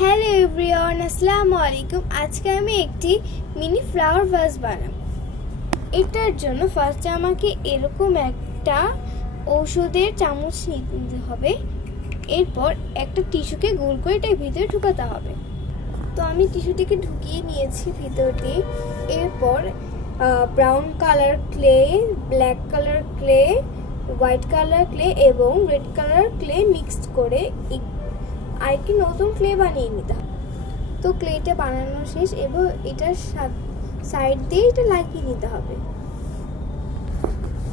Hello everyone, আসসালামু আলাইকুম। আজকে আমি একটি মিনি ফ্লাওয়ার ভাস বানাবো। এটার জন্য ফার্স্টে আমাকে এরকম একটা ঔষধের চামচ নিতে হবে। এরপর একটা টিস্যুকে গোল করে এটার ভিতরে ঢুকাতে হবে। তো আমি টিস্যুটিকে ঢুকিয়ে নিয়েছি ভিতর দিয়ে। এরপর brown colour clay, black colour clay, white colour clay এবং রেড কালার ক্লে মিক্সড করে আর কি নতুন ক্লে বানিয়ে নিতে হবে। তো ক্লেটা বানানো শেষ এবং এটার সাইড দিয়ে এটা লাগিয়ে নিতে হবে।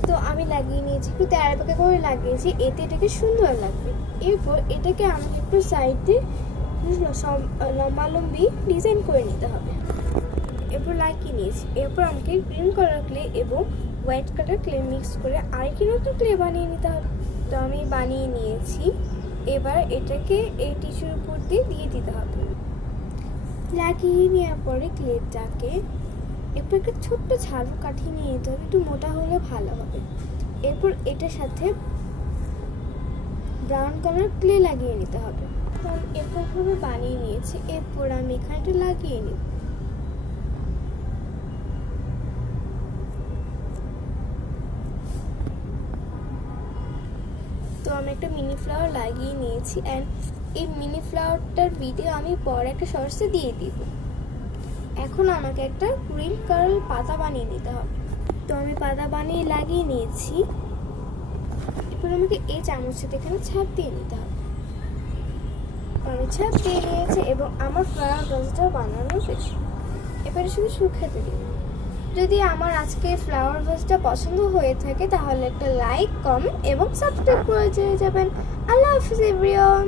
তো আমি লাগিয়ে নিয়েছি, একটু তেড়া পাকা করে লাগিয়েছি, এতে এটাকে সুন্দর লাগবে। এরপর এটাকে আমাকে একটু সাইড দিয়ে লম্বালম্বি ডিজাইন করে নিতে হবে। এরপর লাগিয়ে নিয়েছি। এরপর আমাকে গ্রিন কালার ক্লে এবং হোয়াইট কালার ক্লে মিক্স করে আরেকটি নতুন ক্লে বানিয়ে নিতে হবে। তো আমি বানিয়ে নিয়েছি। এবার এটাকে এই টিস্যুর উপর দিয়ে দিতে হবে। লাগিয়ে নেওয়ার পরে ক্লেটাকে এরপর একটা ছোট্ট ঝাড়ু কাঠিয়ে নিয়ে নিতে হবে, একটু মোটা হলে ভালো হবে। এরপর এটার সাথে ব্রাউন কালার ক্লে লাগিয়ে নিতে হবে। তো আমি এরকমভাবে বানিয়ে নিয়েছি। এরপর আমি এখানটা লাগিয়ে নিব। তো আমি একটা মিনি ফ্লাওয়ার লাগিয়ে নিয়েছি অ্যান্ড এই মিনি ফ্লাওয়ারটার ভিডিও আমি পরে একটা শর্টসে দিয়ে দিব। এখন আমাকে একটা গ্রিন কালার পাতা বানিয়ে নিতে হবে। তো আমি পাতা বানিয়ে লাগিয়ে নিয়েছি। এরপর আমাকে এই চামচটা এখানে ছাপ দিয়ে নিতে হবে। আমি ছাপ দিয়ে নিয়েছি এবং আমার ফ্লাওয়ার ভাসটা বানানো শেষ। এবারে শুধু শুকাতে দিই। যদি আমার আজকে ফ্লাওয়ার ভাসটা পছন্দ হয়ে থাকে তাহলে একটা লাইক, কমেন্ট এবং সাবস্ক্রাইব করে যাবেন। আল্লাহ হাফিজ এভরিওয়ান।